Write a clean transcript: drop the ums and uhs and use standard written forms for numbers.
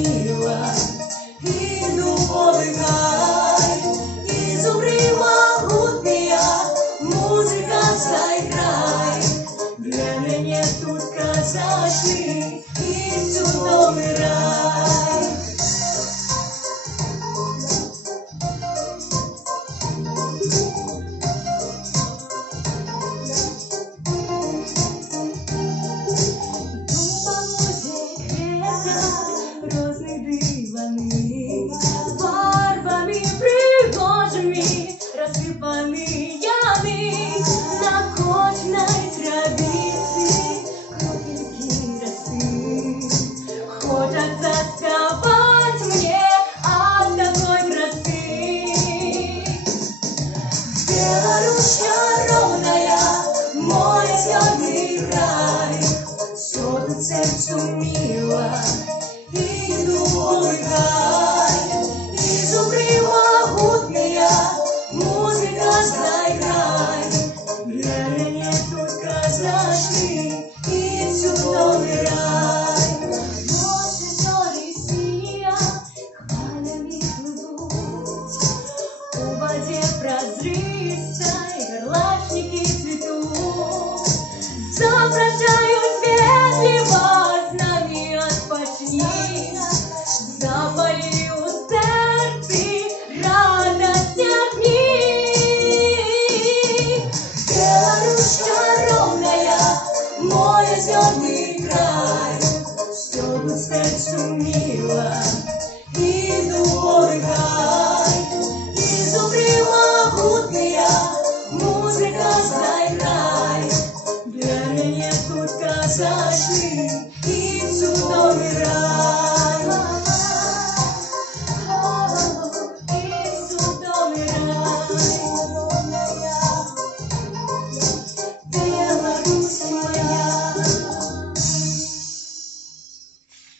мила, и дубовый гай, изумри могутная, музыка заиграй. Для меня тут казачий и чудовий рай. Фарбами пригожими рассыпаны яны, на кочной травице капельки росы. Хочется спевать мне от такой красы. Беларусь ровная, мой звездный край, все тут сердцу мило, и дубовый гай, изумри могутная, музыка заиграй. Для меня тут казачий и чудовий рай. Вот озера синие хвалями плывут, у воде прозристой горлачники цветут. Запрашают ветливо, с нами отпочни, запали у серці радость огни. Беларусь ровная, мой звездный край, все тут сердцу мило.